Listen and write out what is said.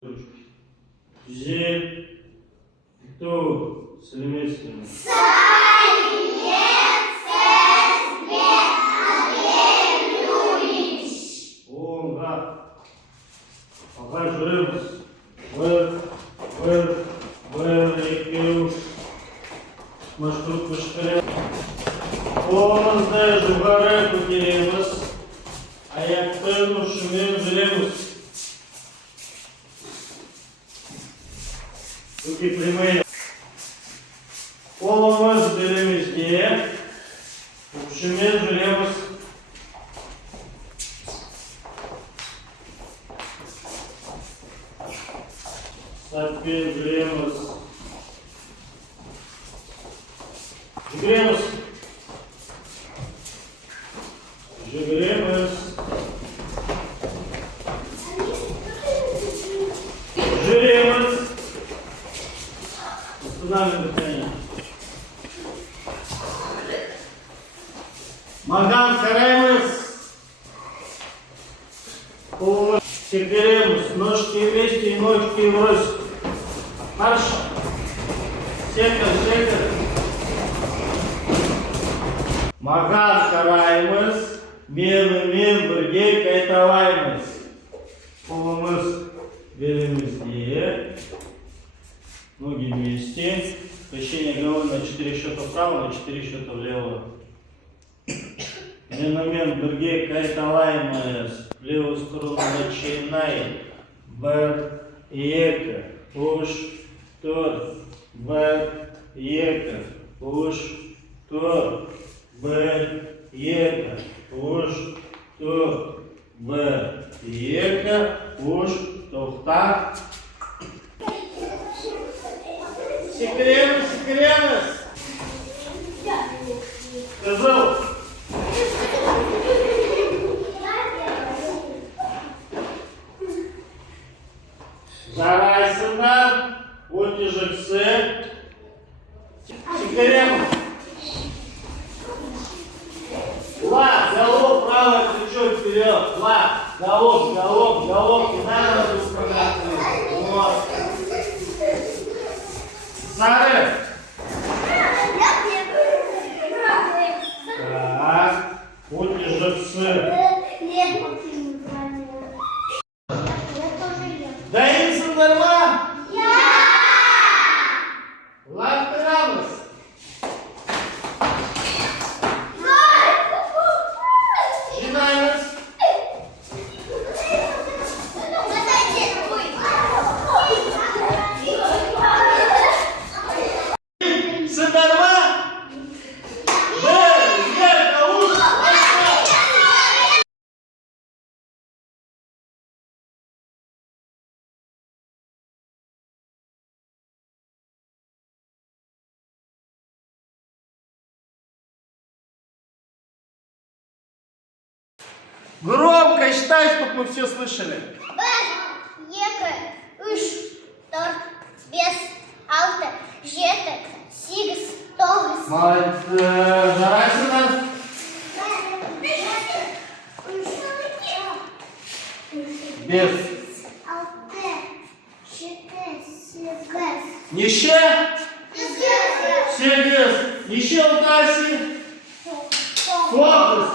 Зе, кто совместно? Оңға, аға жүреміз. Бір, екі, үш. Маршрут мүшкілі. Қолымызды жоғары көтереміз. Аяқтың ұшымен жүреміз. Руки прямые. Қолымыз белімізде. Ұшымен жүреміз. Саппен жүреміз. Жүгіреміз. Жүгіреміз. Жүреміз. Останавливаем дыхание. Маған қараймыз. Қолымыз секіреміз. Ножки вместе и ножки врозь. Марш. Секір. Маған қараймыз. Менімен бірге қайталаймыз. Қолымыз белімізде. Ноги вместе. Вращение головы на 4 счета вправо, на 4 счета влево. Менімен бірге қайталаймыз. В левую сторону начинай. Бір, екі, үш, төрт. Бір, екі, үш, төрт. Бір, екі, үш, төрт. Бір, екі, үш, тоқта. Секіреміз. Қызыл. Жарайсыңдар. Өте жақсы. Секіреміз. Ла, голову правое плечо вперед. Ла, голову. Не надо управлять. Вот. Сары. Так, өте жақсы. Дайынсыңдар ма? Лақтырамыз. Жинаймыз. Сыңдар ма? Громко считай, чтобы мы все слышали. Бір, екі, үш, төрт, бес, алты, жеті, сегіз, тоғыз. Молодцы. Жарайсыңдар. Бес. Алты, жеті, сегіз. Неше? Сегіз. Неше ұлтасы? Тоғыз.